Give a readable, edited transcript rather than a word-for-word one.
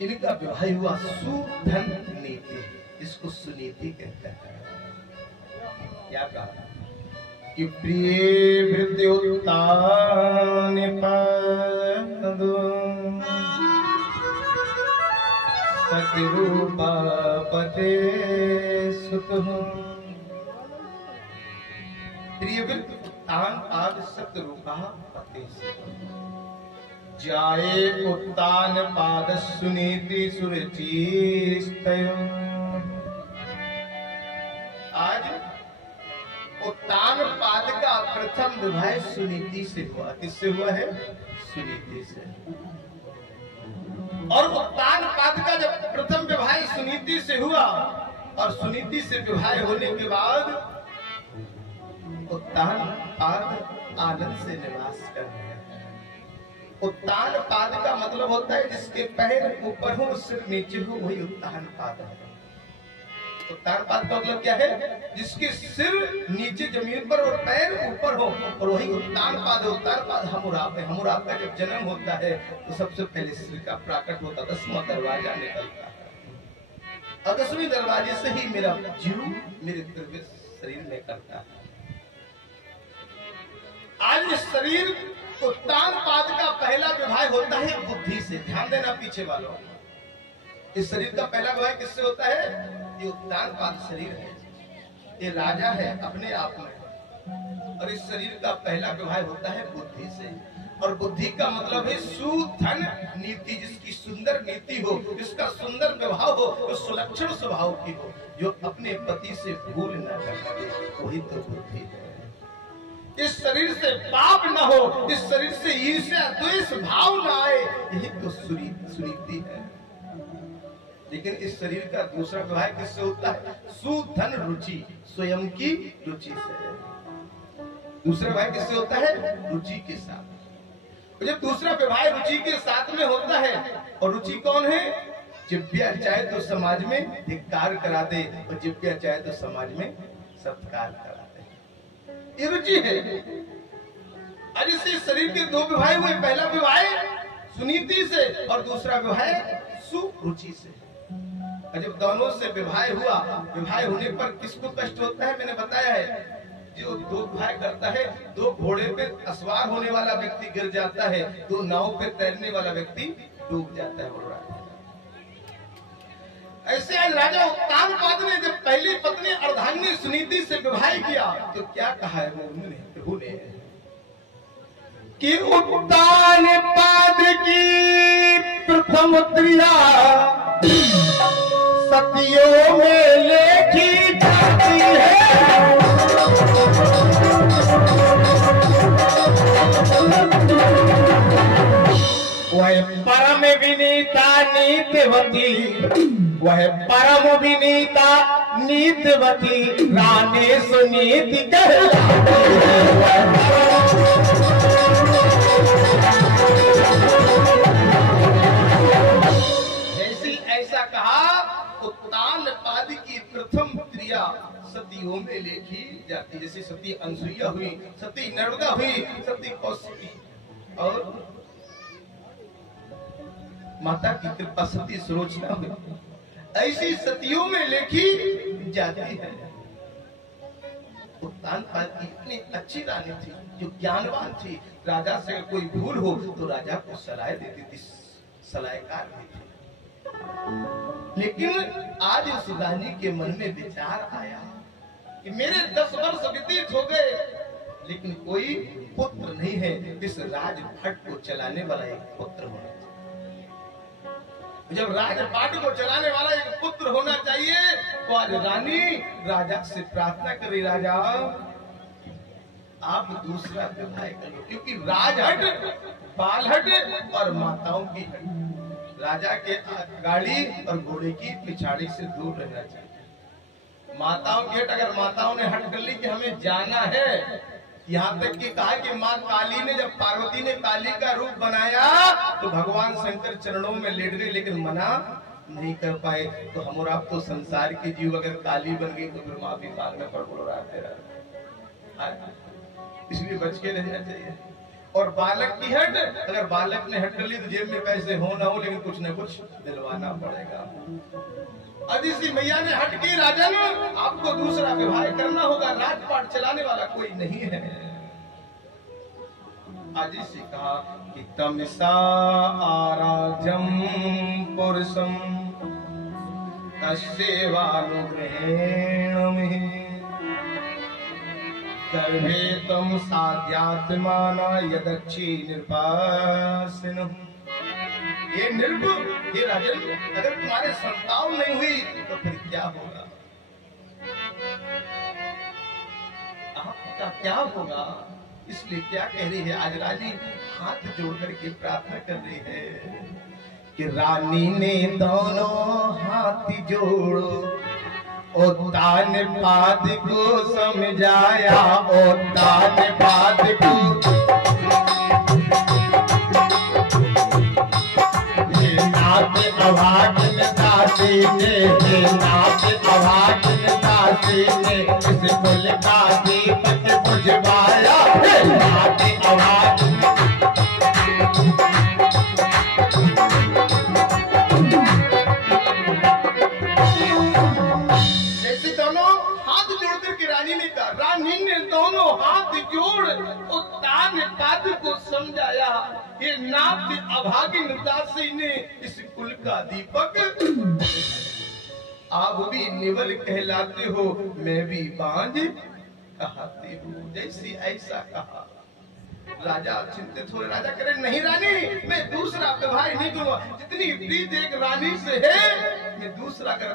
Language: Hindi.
इनका विवाह हुआ सुधन नीति, इसको सुनीति कहते हैं। क्या कहा कि प्रिय भृत्योत्तान पादो सतिरूपा पते सुतहु। प्रिय भृत्योत्तान पाद सतरूपा पते सुतहु। जाए उत्तान पाद सुनीति सुरचिस्तयो। आज उत्तान पाद का प्रथम विवाह सुनीति से हुआ। किससे हुआ है? सुनीति से। और उत्तान पाद का जब प्रथम विवाह सुनीति से हुआ और सुनीति से विवाह होने के बाद उत्तान पाद आनंद से निवास कर रहे हैं। उत्तान पाद का मतलब होता है जिसके पैर ऊपर हो सिर नीचे हो, वही उत्तान पाद है। उत्तान पाद का मतलब क्या है? जिसके सिर नीचे जमीन पर और पैर ऊपर हो, और वही उत्तान पाद है। उत्तान पाद हमूराप है। हमूराप का जब जन्म होता है तो सबसे पहले सिर का प्राकट होता, 10वां दरवाजा निकलता है और 10वें दरवाजे से ही मेरा जीव मेरे प्रवेश शरीर में करता है। आज इस शरीर उत्तान पाद का पहला विवाह होता है बुद्धि से। ध्यान देना पीछे वालों, इस शरीर का पहला विवाह किससे होता है? ये उत्तान पाद शरीर है, ये राजा है अपने आप में, और इस शरीर का पहला विवाह होता है बुद्धि से। और बुद्धि का मतलब है सुधन नीति, जिसकी सुंदर नीति हो, जिसका सुंदर व्यवहार हो, जो सुलक्षण स्वभाव की हो, जो अपने पति से भूल न करना दे, वही तो बुद्धि है। इस शरीर से पाप न हो, इस शरीर से ईर्ष्या द्वेष भाव न आए, यही तो सुनीति है। लेकिन इस शरीर का दूसरा विवाह किससे होता है? सुधन रुचि, स्वयं की रुचि से। दूसरा विवाह किससे होता है? रुचि के साथ। जब दूसरा विवाह रुचि के साथ में होता है, और रुचि कौन है? जिव्या चाहे तो समाज में धिक्कार करा दे, और जिव्या चाहे तो समाज में सत्कार करा दे, ये रुचि है। आज इस शरीर के दो विवाह हुए, पहला विवाह सुनीति से और दूसरा विवाह सुरुचि से। जब दोनों से विवाह हुआ, विवाह होने पर किसको कष्ट होता है? मैंने बताया है, जो दो विवाह करता है, दो घोड़े पे असवार होने वाला व्यक्ति गिर जाता है, दो नाव पे तैरने वाला व्यक्ति डूब जाता है। ऐसे आज राजा उत्तान पाद ने जब पहली पत्नी अर्धांगिनी सुनीति से विवाह किया तो क्या कहा है प्रभु ने कि उत्तान पाद की प्रथम क्रिया सतियों में लेखी जाती है। वह परम विनीता नीतिवती, वह परम विनीता नीतिवती रानी सुनीति कहलाती है। ऐसा कहा उत्तान पाद की प्रथम क्रिया सतियों में लेखी जाती। जैसे सती अनसुईया हुई, सती नर्मदा हुई, सती कौशिकी और माता की कृपा सती सुलोचना हुई, ऐसी सतियों में लेखी जाती है। उत्तान पाद की इतनी अच्छी रानी थी, जो ज्ञानवान थी। राजा से कोई भूल हो तो राजा को सलाह देती थी, सलाहकार भी थी। लेकिन आज उस रानी के मन में विचार आया कि मेरे 10 वर्ष व्यतीत हो गए, लेकिन कोई पुत्र नहीं है। इस राजपाट को चलाने वाला एक पुत्र होना चाहिए। जब राजपाट को चलाने वाला एक पुत्र होना चाहिए, तो आज रानी राजा से प्रार्थना करी, राजा आप दूसरा विवाह करो, क्योंकि राजहट बालहट और माताओं की हट, राजा के गाड़ी और घोड़े की पिछाड़ी से दूर रहना चाहिए। माताओं की हट, अगर माताओं ने हट कर ली कि हमें जाना है, यहाँ तक कि कहा कि माँ काली ने, जब पार्वती ने काली का रूप बनाया तो भगवान शंकर चरणों में लेट गए, लेकिन मना नहीं कर पाए। तो हम और आप तो संसार के जीव अगर काली बन गई तो फिर माफी मांगने पर बुलाते रहते, इसलिए बच के रहना चाहिए। और बालक की हट, अगर बालक ने हट कर ली तो जेब में पैसे हो ना हो लेकिन कुछ न कुछ दिलवाना पड़ेगा। अदिति मैया ने हट की, राजन आपको दूसरा विवाह करना होगा, राजपाट चलाने वाला कोई नहीं है। अदिति कहा कि तमिसा आराजम पुरुषम तस्सेवानुग्रहेण में सर्वे तम साध्यात्माना यदक्षी निर्पासिनः। ये निर्भ, ये राजन, अगर तुम्हारे संतान नहीं हुई तो फिर क्या होगा? आपका क्या होगा? इसलिए क्या कह रही है आज रानी, हाथ जोड़ करके प्रार्थना कर रही है कि रानी ने दोनों हाथ जोड़ो, ओ दान पाद को समझाया, ओ दान पाद को नाथ अभागन दासी ने, नाथ अभागन दासी ने इस कुल का दीपक बुझवाया, नाथ अभागन। ऐसे दोनों हाथ जोड़ करके रानी ने कहा, रानी ने दोनों हाथ जोड़ उत्तान पाद को समझाया, ये नाथ अभागिन दासी ने इस कुल का दीपक। आप भी निवल कहलाते हो, मैं भी बांझ कहती हूँ। जैसी ऐसा कहा, राजा चिंतित हो। राजा करे नहीं रानी, मैं दूसरा विवाह नहीं दूंगा, जितनी प्रीत एक रानी से है मैं दूसरा कर